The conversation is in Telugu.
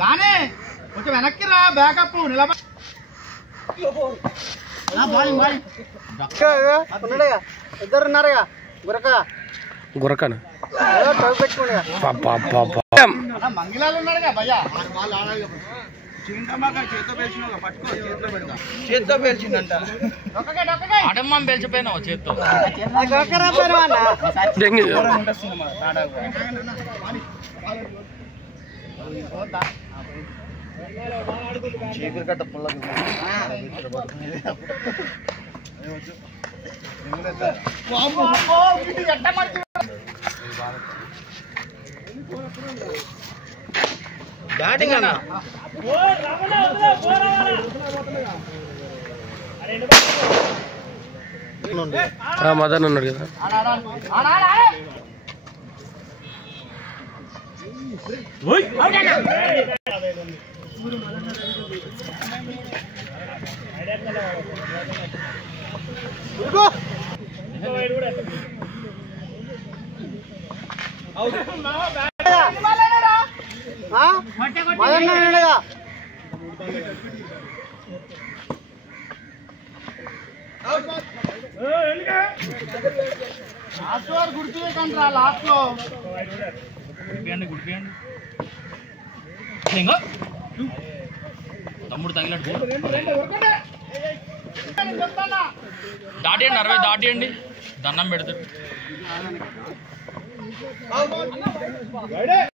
जाने కొంచెం వెనక్కి రా బ్యాకప్ నిలబ ఇద్దరు ఉన్నారుగా గురకనా మంగిలాలు ఉన్నాడుగా భయ్యా చేత్తో పేల్చిందంట అడమ్మం పేల్చిపోయినావు చేత్తో చీపురు కట్ట పుల్ల బ్యాటింగ్ అన్న మదన్ ఉన్నాడు కదా గుర్తుకంటారా లాస్ట్ లో తమ్ముడు తగిలాడు దాటియండి 60 దాటియండి దండం పెడతాడు